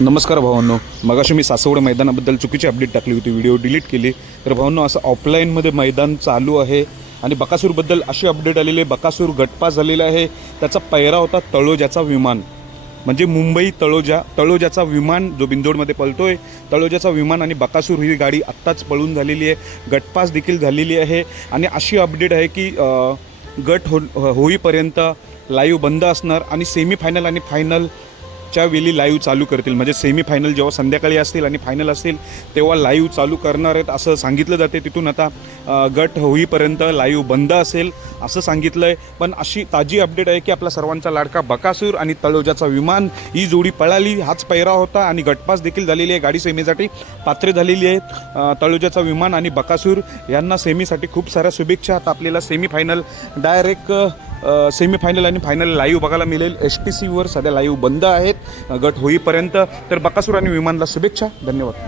नमस्कार भावांनो. मगाशी मी सासवड मैदानाबद्दल चुकीची अपडेट टाकली होती व्हिडिओ डिलीट केली. तर भावांनो असं ऑफलाईनमध्ये मैदान चालू आहे आणि बकासूरबद्दल अशी अपडेट आलेली आहे बकासूर गटपास झालेला आहे. त्याचा पैरा होता तळोजाचा विमान. म्हणजे मुंबई तळोजा तळोजाचा विमान जो बिंदोडमध्ये पळतोय तळोजाचा विमान आणि बकासूर ही गाडी आत्ताच पळून झालेली आहे. गटपास देखील झालेली आहे. आणि अशी अपडेट आहे की गट हो होईपर्यंत लाईव्ह बंद असणार आणि सेमीफायनल आणि फायनल च्या वेळी लाईव्ह चालू करतील. म्हणजे सेमीफायनल जेव्हा संध्याकाळी असतील आणि फायनल असतील तेव्हा लाईव्ह चालू करणार आहेत असं सांगितलं जाते. तिथून आता गट होईपर्यंत लाईव्ह बंद असेल असं सांगितलं आहे पण अशी ताजी अपडेट आहे की आपला सर्वांचा लाडका बकासूर आणि तळोजाचा विमान ही जोडी पळाली हाच पैरा होता आणि गटपास देखील झालेली आहे. गाडी सेमीसाठी पात्र झालेली आहेत. तळोजाचा विमान आणि बकासूर यांना सेमीसाठी खूप साऱ्या शुभेच्छा. आता आपल्याला सेमीफायनल डायरेक्ट सेमीफायनल आणि फायनल लाईव्ह बघायला मिळेल. एस टी सीवर सध्या लाईव्ह बंद आहेत. गट होईपर्यंत. तर बकासूर आणि विमानला शुभेच्छा. धन्यवाद.